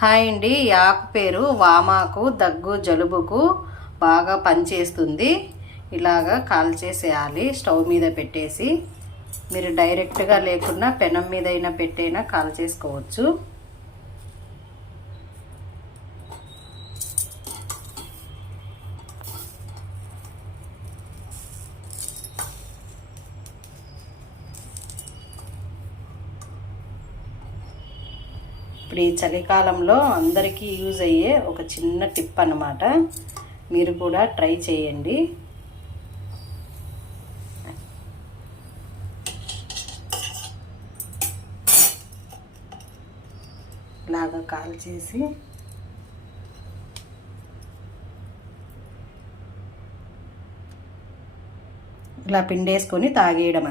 Hi అండి. ఈ ఆకు పేరు వామాకు. దగ్గు జలుబుకు బాగా పనిచేస్తుంది. ఇలాగా కాల్చేసేయాలి స్టవ్ మీద పెట్టేసి. మీరు డైరెక్ట్గా లేకుండా పెనం మీద అయినా పెట్టైనా కాల్చేసుకోవచ్చు. ఇప్పుడు ఈ చలికాలంలో అందరికీ యూజ్ అయ్యే ఒక చిన్న టిప్ అన్నమాట. మీరు కూడా ట్రై చేయండి. ఇలాగా కాల్చేసి ఇలా పిండేసుకొని తాగేయడం.